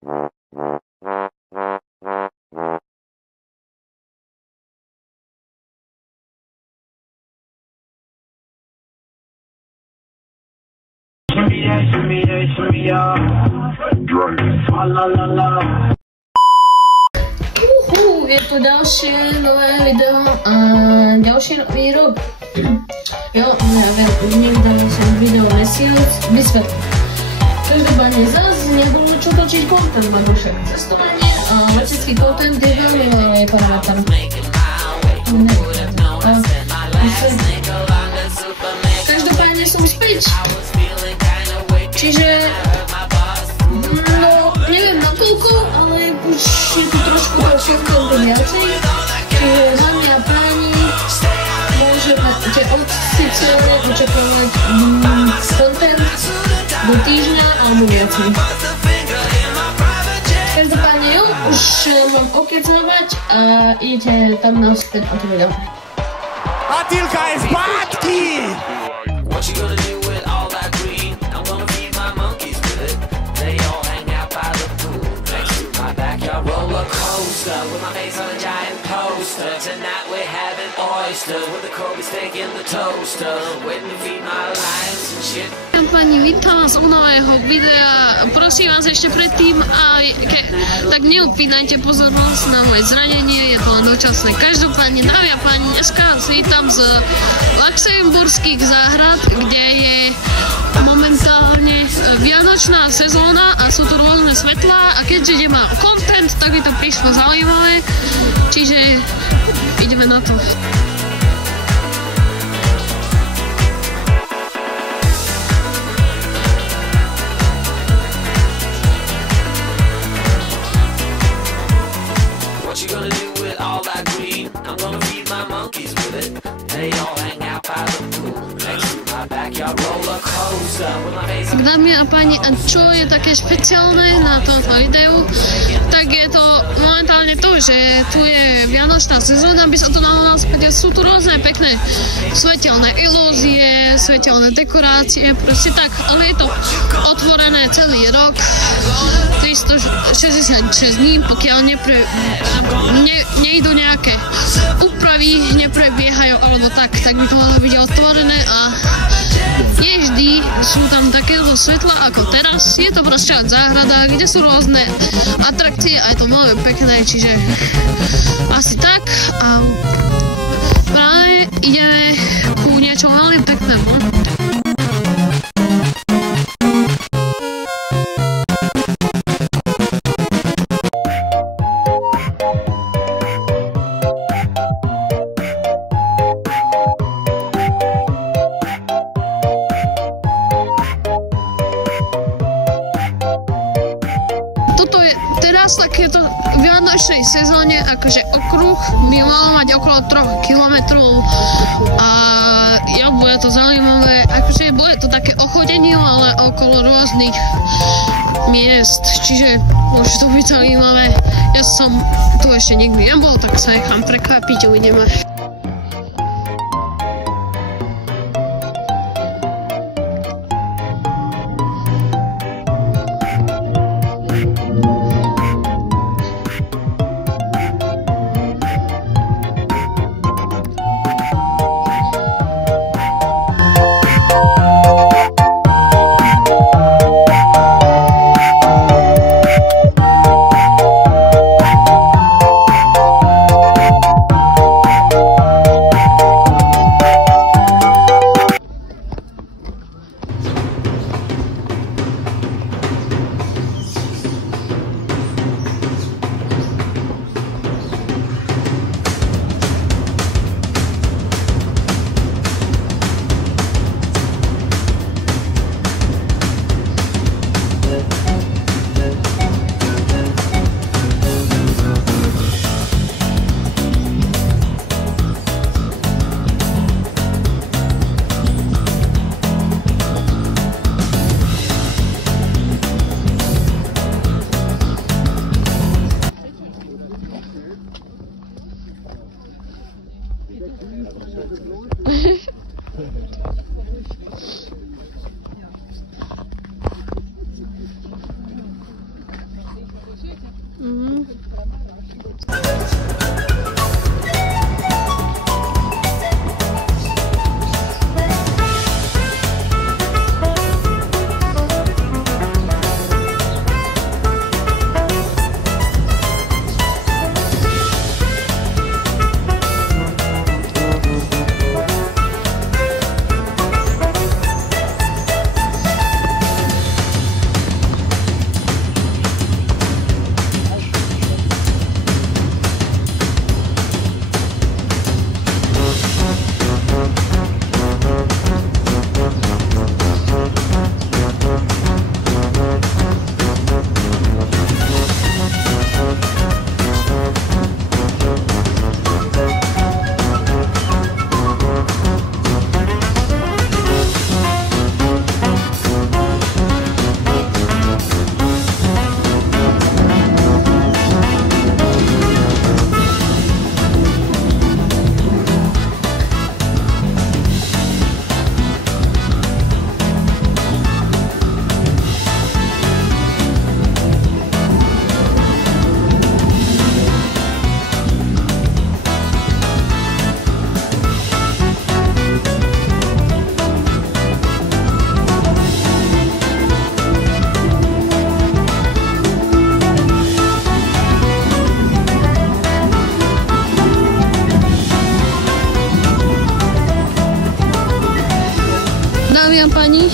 Je to ďalšie nové video a ďalší nový rok. Jo, neviem, už nevydali som video mesiac, vysvetlím. Každopádne zase nebudú čo točiť content, lebo však cestovanie a letecký content je veľmi malý parameter. Každopádne som späť. Čiže no, neviem nakoľko, ale už je tu trošku contentu viacej. Čiže dámy a páni, môžete oficiálne očakávať content do týždňa alebo viacej. Každopádne jo, už mám okecávať a idete tam naspäť a to video. Matilka je zpátky! With my face on a giant poster. Tonight we're having oysters with the Kobe steak in the toaster. Waiting to feed my lions and shit. Pani, vítam vás u nového videa. Prosím vás ešte predtým, tak neupínajte pozornosť na moje zranenie, je to len dočasné. Každopádne, dámy a páni, dneska vítam z Luxemburských záhrad, kde je momentálne vianočná sezóna a sú tu rôzne svetlá a keďže nemá content, tak mi to prišlo zaujímavé, čiže ideme na to. What you gonna do with all that green? I'm gonna feed my monkeys with it. They all hang out by the pool next to my backyard roller coaster with my face on. Dámy a páni, a čo je také špeciálne na tomto videu, tak je to momentálne to, že tu je vianočná sezóna, by sa to nahodal späť, sú tu rôzne pekné svetelné ilúzie, svetelné dekorácie, proste tak, ale je to otvorené celý rok, 366 dní, pokiaľ nejdú nejaké úpravy, neprebiehajú alebo tak by to malo byť otvorené a nie vždy sú tam takéto svetla ako teraz. Je to proste záhrada, kde sú rôzne atrakcie a je to veľmi pekné, čiže asi tak a práve ideme ku niečo veľmi peknému. Teraz takéto v vianočnej sezóne akože okruh by mal mať okolo 3 kilometrov a ja, bude to zaujímavé, akože bude to také ochodenie, ale okolo rôznych miest, čiže môže to byť zaujímavé. Ja som tu ešte nikdy nebol, tak sa nechám prekvapiť, uvidíme.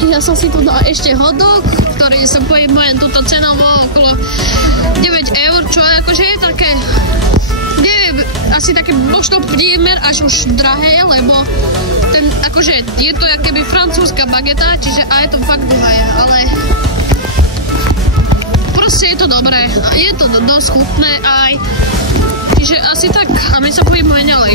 ja som si tu dal ešte hotdog, ktorý sa pohybuje túto cenovo okolo 9 eur, čo akože je také, neviem, asi taký možno priemer až už drahé, lebo ten, akože je to akéby francúzska bageta, čiže a je to fakt drahé, ale proste je to dobré, je to dosť chutné aj, čiže asi tak a my sa pohybujeme ďalej.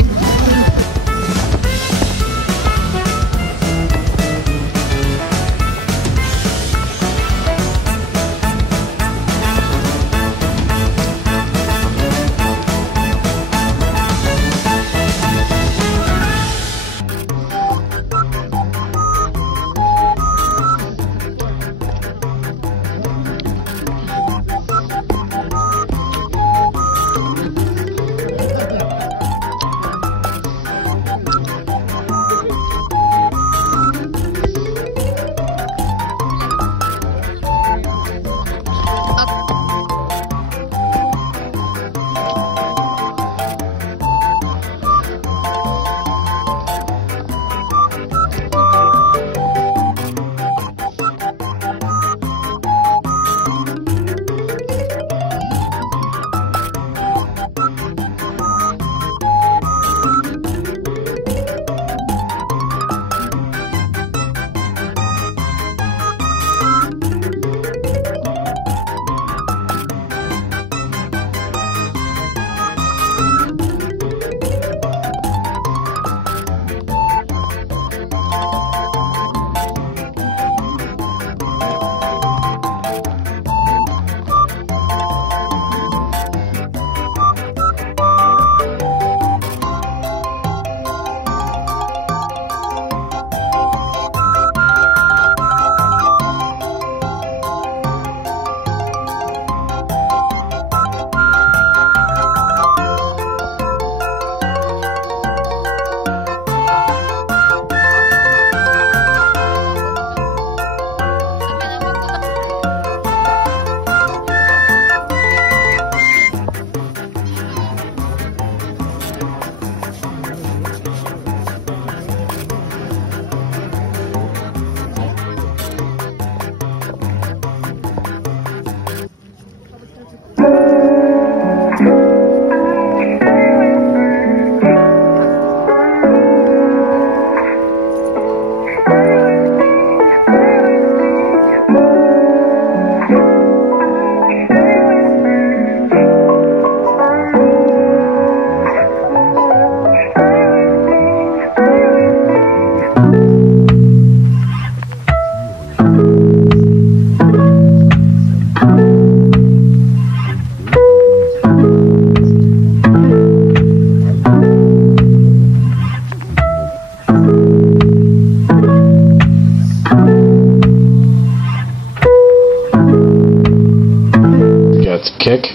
Kick.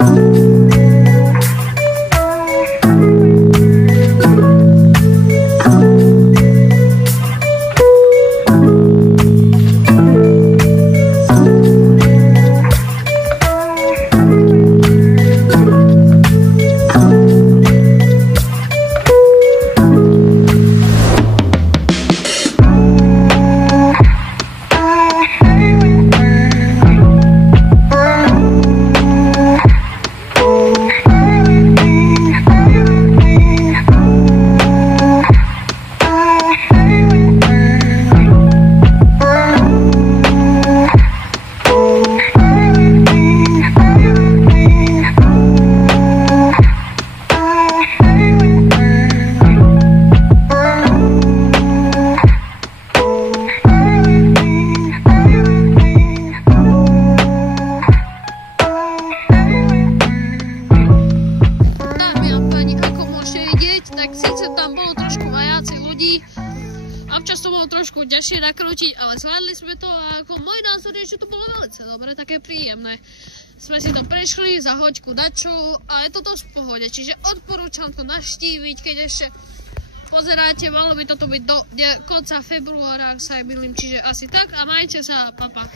Trošku ťažšie nakrútiť, ale zvládli sme to a ako môj názor je, že to bolo veľmi dobre, také príjemné. Sme si to prešli za hoďku dačov a je to dosť v pohode, čiže odporúčam to navštíviť, keď ešte pozeráte, malo by toto byť do konca februára, ak sa aj mýlim, čiže asi tak a majte sa, papa.